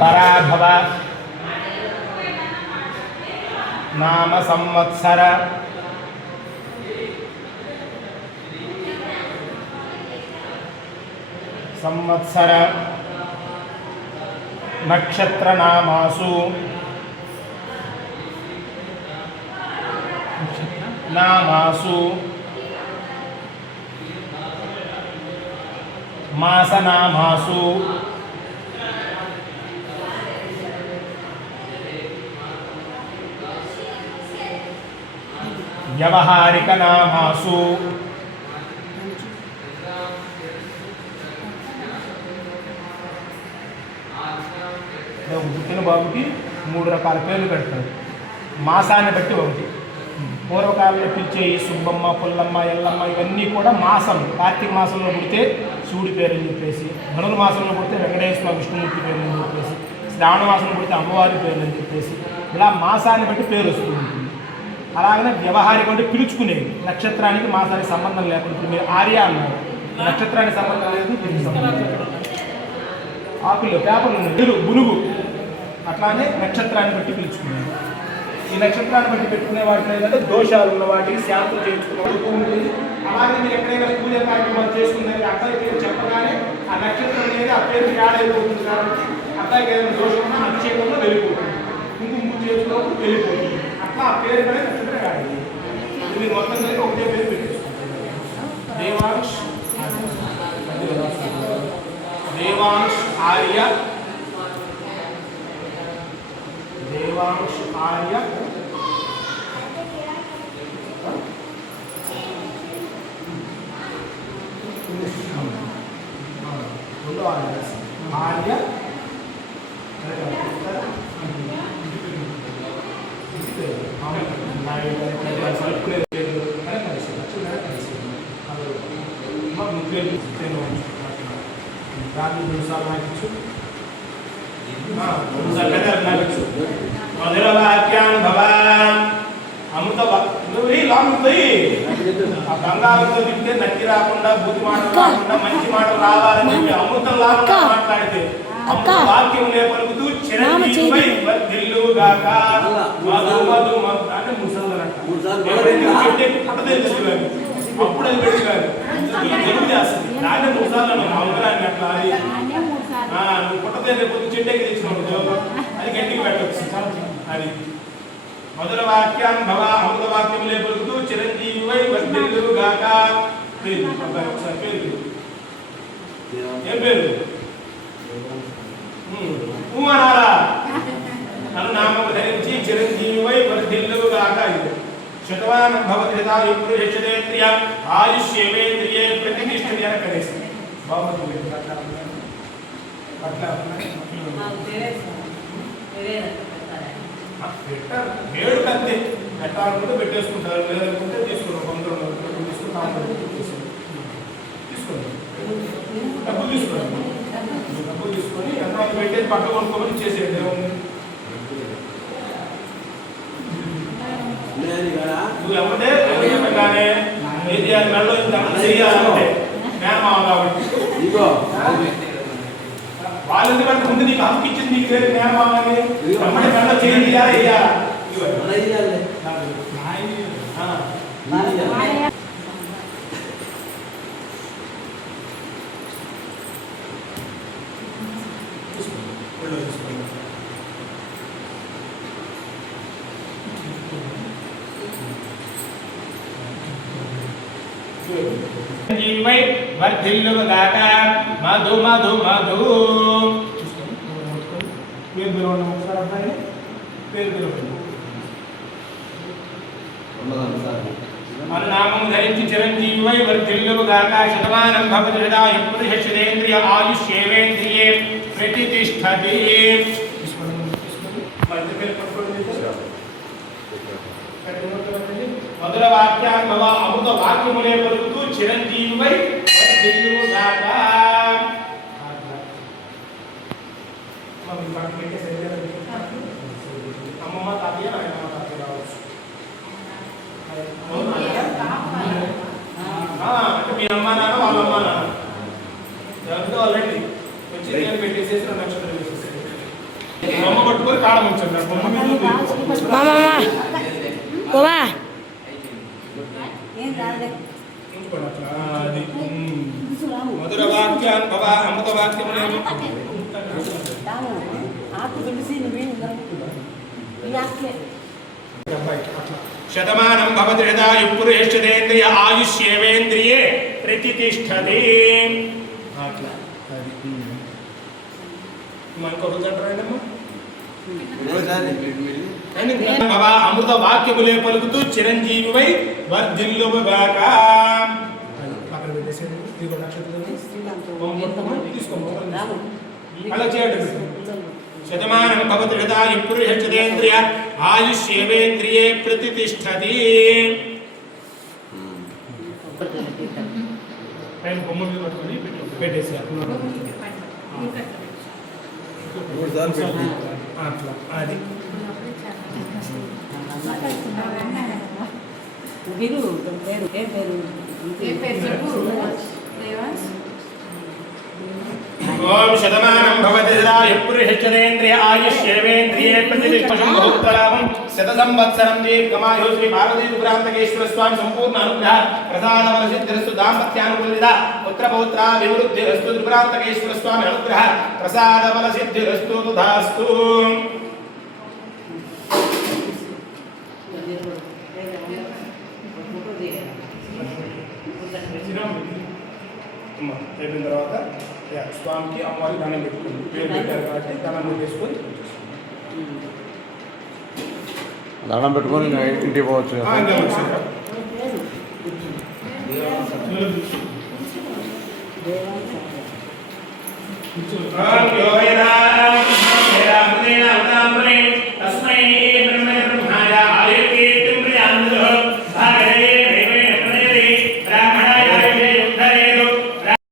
పరాభవ నామ సంవత్సర సంవత్సర నక్షత్ర నామాసు నామాసు మాసనామాసు వ్యవహారిక నామాసు పుట్టిన బాబుకి 3 రకాల పేర్లు పెడతారు. మాసాన్ని బట్టి ఒకటి. పూర్వకాలంలో పిలిచే ఈ సుబ్బమ్మ, పుల్లమ్మ, ఎల్లమ్మ ఇవన్నీ కూడా మాసం. కార్తీక మాసంలో పుడితే శివుడి పేరు అని చెప్పేసి, ధనుర్ మాసంలో పుడితే వెంకటేశ్వర విష్ణుమూర్తి పేరు అని చెప్పేసి, శ్రావణ మాసంలో పుడితే అమ్మవారి పేరు అని చెప్పేసి, ఇలా మాసాన్ని బట్టి పేరు వస్తూ ఉంటుంది. అలాగనే వ్యవహారిక అంటే పిలుచుకునేది. నక్షత్రానికి మాసానికి సంబంధం లేకుండా, ఇప్పుడు మీరు ఆర్య అన్నారు, నక్షత్రానికి సంబంధం లేదు, దీనికి సంబంధం లేదు. ఆకుల్లో పేపర్లు ఉన్నాయి, బులుగు, అట్లానే నక్షత్రాన్ని బట్టి పిలుచుకునేది. ఈ నక్షత్రాన్ని బట్టి పెట్టుకునే వాటిలో ఏంటంటే దోషాలు ఉన్న వాటికి శాంతులు చేయించుకుంటూ ఉంటుంది. అలాగే మీరు ఎక్కడైనా పూజ కార్యక్రమాలు చేసుకున్నది అబ్బాయి పేరు చెప్పగానే ఆ నక్షత్రం అనేది ఆ పేరు యాడ్ అయిపోతుంది. కాబట్టి అబ్బాయికి ఏదైనా దోషం ఉన్నా అభిషేకంలో వెళ్ళిపోతుంది, కుంకుమ పూజ చేసుకున్నప్పుడు వెళ్ళిపోతుంది. అట్లా ఆ పేరు కూడా నక్షత్రం యాడ్ అయింది. మీరు మొత్తం కలిపి ఒకటే పేరు పెట్టేసుకుంటారు. దేవాంశ్ దేవాంశ్ ఆర్య, దేవాంశ్ ఆర్య ఆర్య గంగాలతో తింటే నక్కి రాకుండా, బుద్ధి మాటలు రాకుండా, మంచి మాటలు రావాలని చెప్పి అమృతం లాగా మాట్లాడితే అమృత వాక్యం పలుకుతూ చిరంజీవి వర్ధిల్లుగాక మధు మధు మధు అంటే ముసల్దనంట. చెట్టు పుట్టదేలు అప్పుడు అది పెట్టారు తెలుగు చేస్తుంది. దాన్ని ముసాలను అవసరాన్ని అట్లా అది నువ్వు పుట్టదేలు పొద్దు చెట్టెక్కి తెచ్చినప్పుడు అది గట్టికి పెట్టవచ్చు. అది మధుర వాక్యాన్ భవ అమృత వాక్యములే పలుకుతూ చిరంజీవి వర్ధిల్లుగాక. ఒకసారి పేరు ఏం పేరు అనాలా? నన్ను నామము ధరించి చిరంజీవి వర్ధిల్లుగాక. శతమానం భవతి యథాయుపురుషేంద్రియ ఆయుష్యేంద్రియే ప్రతిష్ఠితి అని కనేసి బాగుంది. ఏడు కంతే పెట్టాలనుకుంటే పెట్టేసుకుంటారు, లేదనుకుంటే తీసుకున్నారు. కొందరు తీసుకోండి, డబ్బులు తీసుకోండి. డబ్బులు తీసుకొని ఎంత పెట్టేది పక్క కొనుక్కోమని చేసేది. నువ్వు ఎవరితే కానీ ఏది అది మెడలో ఇంత చేయాలంటే మేనమావ కాబట్టి వాళ్ళు ఎందుకంటే ముందు నీకు హక్కు ఇచ్చింది, నీకు పేరు మేనమావని అమ్మడి మెడలో చేయాలి వేయాలా? జీవై వర్ధిల్లుగాక మధు మధు మధు. పేరు పిలవండి ఒకసారి, అబ్బాయి పేరు పిలవండి. నామము ధరించి చిరంజీవై వర్ధిల్లుగాక. శతమానం భవతి యథాయు పురుషేంద్రియ ఆయుష్యేంద్రియే ప్రతిష్ఠతి. మధుర వాక్యాన్ భవ అమృత వాక్యములే పలుకుతూ చిరంజీవై వర్ధిల్లుగాక. అమ్మమ్మ తాతయ్య నాయనమ్మ తాతయ్య రావచ్చు. అంటే మీ అమ్మ నాన్న వాళ్ళ అమ్మ నాన్న ఎవరితో వాళ్ళండి వచ్చి నేను పెట్టేసేసి 2 లక్షలు వేసేసి తాళం ఉంచండి బొమ్మ మీద ఉంచుకోండి అట్లా. అది మధుర వాక్యాన్ భవ అమృత వాక్యములేను శతమానం భవతి యదాయు పురుషేంద్రియ ఆయుష్యేవేంద్రియే ప్రతిష్టతి. అట్లా అది ఇంకొకరు అంటారండమ్మా. అమృత వాక్యములే పలుకుతూ చిరంజీవివై వర్ధిల్లుగాక. అక్కడ పెట్టేసేది అలా చేయటం. శతమానం భవతి యదాయు పురుషేంద్రియ ఆయుష్యేవేంద్రియే ప్రతిష్టతి. పైన బొమ్మ మీద పట్టుకొని పెట్టేసి అట్లా అది ఓం శతమానం భవతి యదాయు పురుషేంద్రియ ఆయుష్యేవేంద్రియే ప్రతిష్టతి. బహుత్తరామం శత సంవత్సరం దీర్ఘమాయు. శ్రీ పార్వతీ దుర్గాంతకేశ్వర స్వామి సంపూర్ణ అనుగ్రహ ప్రసాదవల సిద్ధిరస్తు. దాంపత్యానుకూలిత పుత్ర పౌత్ర వివృద్ధిరస్తు. దుర్గాంతకేశ్వర స్వామి అనుగ్రహ ప్రసాదవల సిద్ధిరస్తు. తథాస్తు. అయిపోయిన తర్వాత స్వామికి అమ్మవారికి దండం పెట్టుకుంది. పేరు పెట్టారు కాబట్టి దండం పెట్టేసుకొని దండం పెట్టుకొని ఇంటికి పోవచ్చు. యోగ